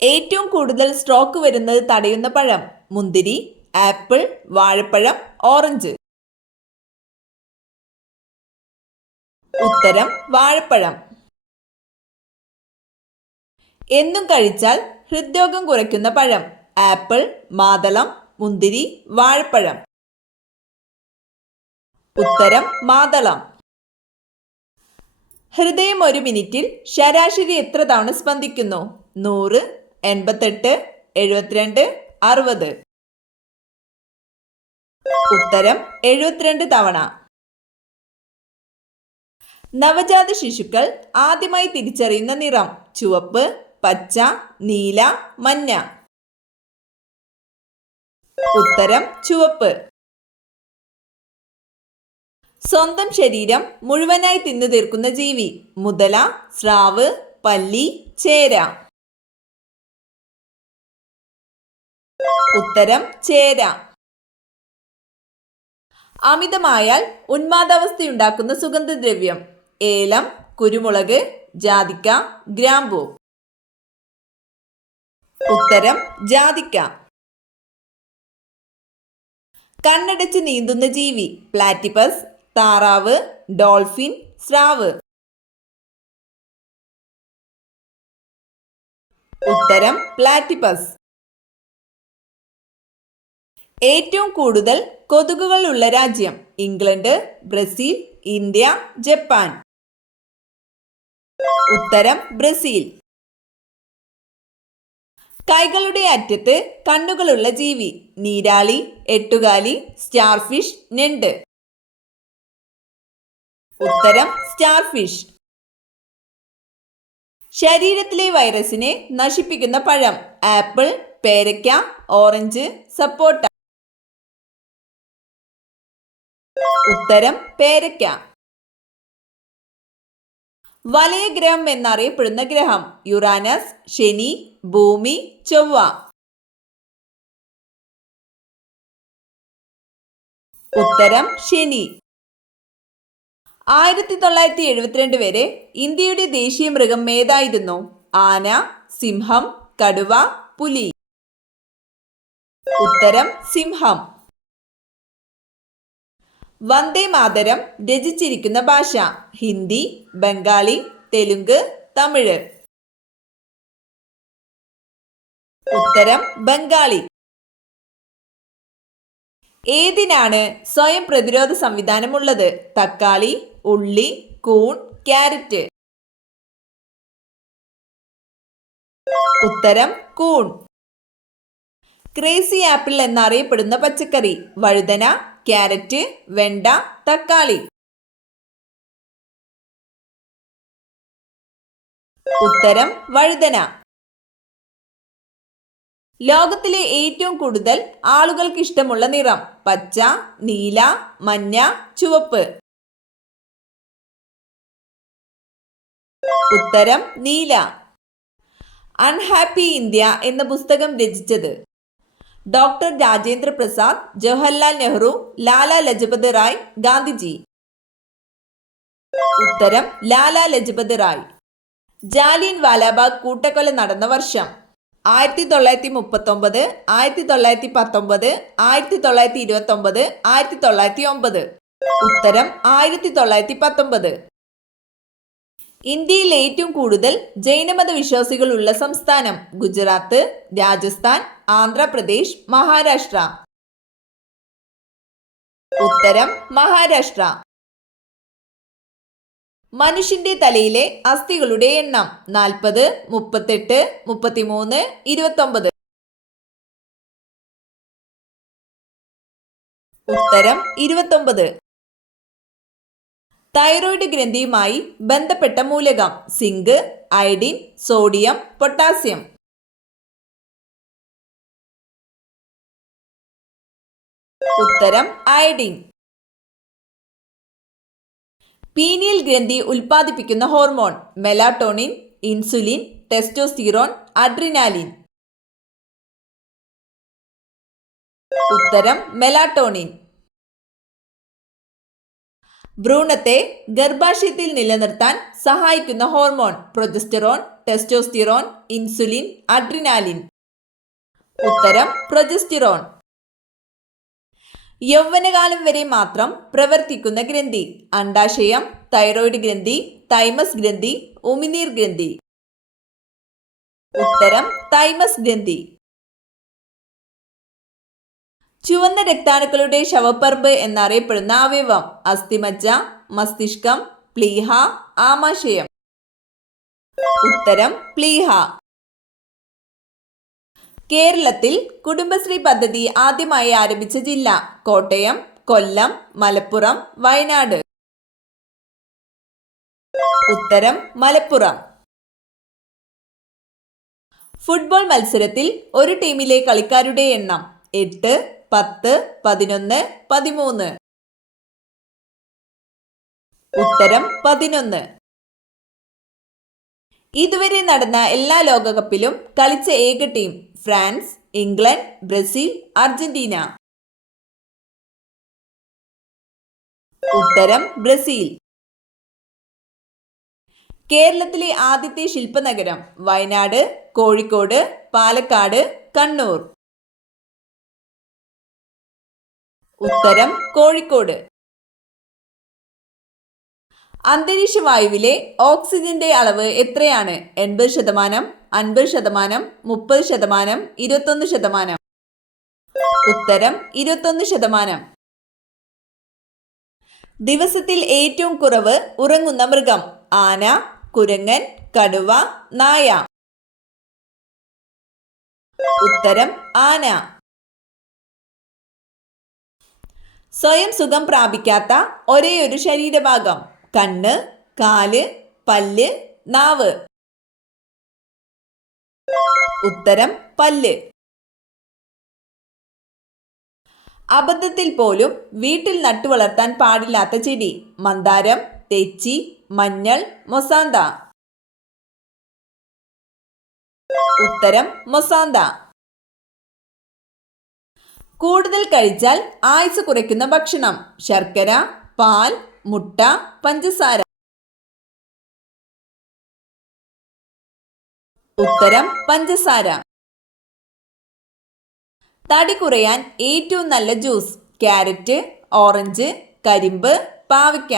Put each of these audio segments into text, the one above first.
ഏറ്റവും കൂടുതൽ സ്ട്രോക്ക് വരുന്നത് തടയുന്ന പഴം: മുന്തിരി, ആപ്പിൾ, വാഴപ്പഴം, ഓറഞ്ച്. ഉത്തരം വാഴപ്പഴം. എന്നും കഴിച്ചാൽ ഹൃദ്രോഗം കുറയ്ക്കുന്ന പഴം: ആപ്പിൾ, മാതളം, മുന്തിരി, വാഴപ്പഴം. ഉത്തരം മാതളം. ഹൃദയം ഒരു മിനിറ്റിൽ ശരാശരി എത്ര തവണ സ്പന്ദിക്കുന്നു? 100, 88, 72, 60. ഉത്തരം 72 തവണ. നവജാത ശിശുക്കൾ ആദ്യമായി തിരിച്ചറിയുന്ന നിറം: ചുവപ്പ്, പച്ച, നീല, മഞ്ഞ. ഉത്തരം ചുവപ്പ്. സ്വന്തം ശരീരം മുഴുവനായി തിന്നു തീർക്കുന്ന ജീവി: മുതല, സ്രാവ്, പല്ലി, ചേര. ഉത്തരം ചേര. അമിതമായാൽ ഉന്മാദാവസ്ഥയുണ്ടാക്കുന്ന സുഗന്ധദ്രവ്യം: ഏലം, കുരുമുളക്, ജാതിക്ക, ഗ്രാമ്പൂ. ഉത്തരം ജാതിക്ക. കണ്ണടച്ച് നീന്തുന്ന ജീവി: പ്ലാറ്റിപ്പസ്, താറാവ്, ഡോൾഫിൻ, സ്രാവ്. ഉത്തരം പ്ലാറ്റിപ്പസ്. ഏറ്റവും കൂടുതൽ കൊതുകുകൾ ഉള്ള രാജ്യം: ഇംഗ്ലണ്ട്, ബ്രസീൽ, ഇന്ത്യ, ജപ്പാൻ. ഉത്തരം ബ്രസീൽ. കൈകളുടെ അറ്റത്ത് കണ്ണുകളുള്ള ജീവി: നീരാളി, എട്ടുകാലി, സ്റ്റാർഫിഷ്, ഞണ്ട്. ഉത്തരം സ്റ്റാർഫിഷ്. ശരീരത്തിലെ വൈറസിനെ നശിപ്പിക്കുന്ന പഴം: ആപ്പിൾ, പേരയ്ക്ക, ഓറഞ്ച്, സപ്പോട്ട. ഉത്തരം പേരയ്ക്ക. വലയഗ്രഹം എന്നറിയപ്പെടുന്ന ഗ്രഹം: യുറാനസ്, ശനി, ഭൂമി, ചൊവ്വ. ഉത്തരം ശനി. 1972 വരെ ഇന്ത്യയുടെ ദേശീയ മൃഗം ഏതായിരുന്നു? ആന, സിംഹം, കടുവ, പുലി. ഉത്തരം സിംഹം. വന്ദേ മാതരം രചിച്ചിരിക്കുന്ന ഭാഷ: ഹിന്ദി, ബംഗാളി, തെലുങ്ക്, തമിഴ്. ഉത്തരം ബംഗാളി. ഏതിനാണ് സ്വയം പ്രതിരോധ സംവിധാനമുള്ളത്? തക്കാളി, ഉള്ളി, കൂൺ, ക്യാരറ്റ്. ഉത്തരം കൂൺ. ക്രേസി ആപ്പിൾ എന്നറിയപ്പെടുന്ന പച്ചക്കറി: വഴുതന, ക്യാരറ്റ്, വെണ്ട, തക്കാളി. ഉത്തരം വഴുതന. ലോകത്തിലെ ഏറ്റവും കൂടുതൽ ആളുകൾക്ക് ഇഷ്ടമുള്ള നിറം: പച്ച, നീല, മഞ്ഞ, ചുവപ്പ്. ഉത്തരം നീല. അൺഹാപ്പി ഇന്ത്യ എന്ന പുസ്തകം രചിച്ചത്: ഡോക്ടർ രാജേന്ദ്ര പ്രസാദ്, ജവഹർലാൽ നെഹ്റു, ലാലാ ലജപത് റായ്, ഗാന്ധിജി. ഉത്തരം ലാലാ ലജപത് റായ്. ജാലിയൻ വാലാബാഗ് കൂട്ടക്കൊല നടന്ന വർഷം: 1939, 1919, 1929, 1909. ഉത്തരം 1919. ഇന്ത്യയിൽ ഏറ്റവും കൂടുതൽ ജൈനമത വിശ്വാസികൾ ഉള്ള സംസ്ഥാനം: ഗുജറാത്ത്, രാജസ്ഥാൻ, ആന്ധ്രാപ്രദേശ്, മഹാരാഷ്ട്ര. ഉത്തരം മഹാരാഷ്ട്ര. മനുഷ്യന്റെ തലയിലെ അസ്ഥികളുടെ എണ്ണം: 40, 38, 33, 29. ഉത്തരം 29. തൈറോയ്ഡ് ഗ്രന്ഥിയുമായി ബന്ധപ്പെട്ട മൂലകം: സിങ്ക്, അയഡിൻ, സോഡിയം, പൊട്ടാസ്യം. ഉത്തരം അയഡിൻ. പീനിയൽ ഗ്രന്ഥി ഉൽപ്പാദിപ്പിക്കുന്ന hormone: melatonin, insulin, testosterone, adrenaline. ഉത്തരം മെലാട്ടോണിൻ. ഭ്രൂണത്തെ ഗർഭാശയത്തിൽ നിലനിർത്താൻ സഹായിക്കുന്ന hormone progesterone, testosterone, insulin, adrenaline. ഉത്തരം പ്രൊജസ്റ്ററോൺ. യൗവനകാലം വരെ മാത്രം പ്രവർത്തിക്കുന്ന ഗ്രന്ഥി: അണ്ഡാശയം, തൈറോയ്ഡ് ഗ്രന്ഥി, തൈമസ് ഗ്രന്ഥി, ഉമിനീർ ഗ്രന്ഥി. ഉത്തരം തൈമസ് ഗ്രന്ഥി. ചുവന്ന രക്താണുക്കളുടെ ശവപ്പറമ്പ് എന്നറിയപ്പെടുന്ന അവയവം: അസ്ഥിമജ്ജ, മസ്തിഷ്കം, പ്ലീഹ, ആമാശയം. ഉത്തരം പ്ലീഹ. കേരളത്തിൽ കുടുംബശ്രീ പദ്ധതി ആദ്യമായി ആരംഭിച്ച ജില്ല: കോട്ടയം, കൊല്ലം, മലപ്പുറം, വയനാട്. ഉത്തരം മലപ്പുറം. ഫുട്ബോൾ മത്സരത്തിൽ ഒരു ടീമിലെ കളിക്കാരുടെ എണ്ണം: 8, 10, 11, 13. ഉത്തരം 11. ഇതുവരെ നടന്ന എല്ലാ ലോകകപ്പിലും കളിച്ച ഏക team: France, England, Brazil, Argentina. ഉത്തരം ബ്രസീൽ. കേരളത്തിലെ ആദ്യത്തെ ശില്പനഗരം: വയനാട്, കോഴിക്കോട്, പാലക്കാട്, കണ്ണൂർ. ഉത്തരം കോഴിക്കോട്. അന്തരീക്ഷ വായുവിലെ ഓക്സിജന്റെ അളവ് എത്രയാണ്? 80%, 50%, 30%, 21%. ഉത്തരം 21%. ദിവസത്തിൽ ഏറ്റവും കുറവ് ഉറങ്ങുന്ന മൃഗം: ആന, കുരങ്ങൻ, കടുവ, നായ. ഉത്തരം ആന. സ്വയം സുഖം പ്രാപിക്കാത്ത ഒരേയൊരു ശരീരഭാഗം: കണ്ണ്, കാല്, പല്ല്, നാവ്. ഉത്തരം പല്ല്. അബദ്ധത്തിൽ പോലും വീട്ടിൽ നട്ടുവളർത്താൻ പാടില്ലാത്ത ചെടി: മന്ദാരം, തെച്ചി, മഞ്ഞൾ, മൊസാന്ത. ഉത്തരം മൊസാന്ത. കൂടുതൽ കഴിച്ചാൽ ആയുസ് കുറയ്ക്കുന്ന ഭക്ഷണം: ശർക്കര, പാൽ, മുട്ട, പഞ്ചസാര. ഉത്തരം പഞ്ചസാര. തടി കുറയാൻ ഏറ്റവും നല്ല ജ്യൂസ്: ക്യാരറ്റ്, ഓറഞ്ച്, കരിമ്പ്, പാവയ്ക്ക.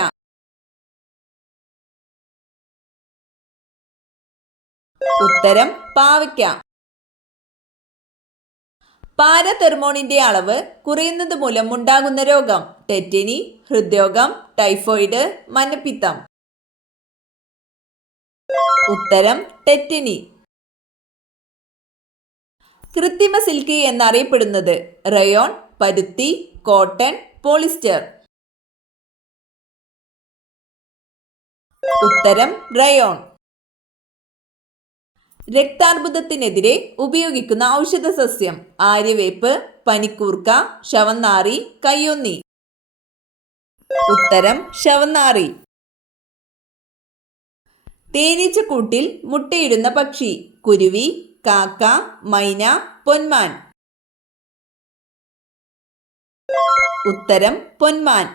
ഉത്തരം പാവയ്ക്ക. പാരതെർമോണിന്റെ അളവ് കുറയുന്നത് മൂലം ഉണ്ടാകുന്ന രോഗം: ടെറ്റനി, ഹൃദ്രോഗം, ടൈഫോയിഡ്, മഞ്ഞപ്പിത്തം. ഉത്തരം ടെറ്റനി. കൃത്രിമ സിൽക്ക് എന്നറിയപ്പെടുന്നത്: റയോൺ, പരുത്തി, കോട്ടൺ, പോളിസ്റ്റർ. ഉത്തരം റയോൺ. രക്താർബുദത്തിനെതിരെ ഉപയോഗിക്കുന്ന ഔഷധ സസ്യം: ആര്യവേപ്പ്, പനിക്കൂർക്ക, ശവന്നാറി, കയ്യൊന്നി. ഉത്തരം ശവന്നാറി. തേനീച്ചക്കൂട്ടിൽ മുട്ടയിടുന്ന പക്ഷി: കുരുവി, കാക്ക, മൈന, പൊന്മാൻ. ഉത്തരം പൊന്മാൻ.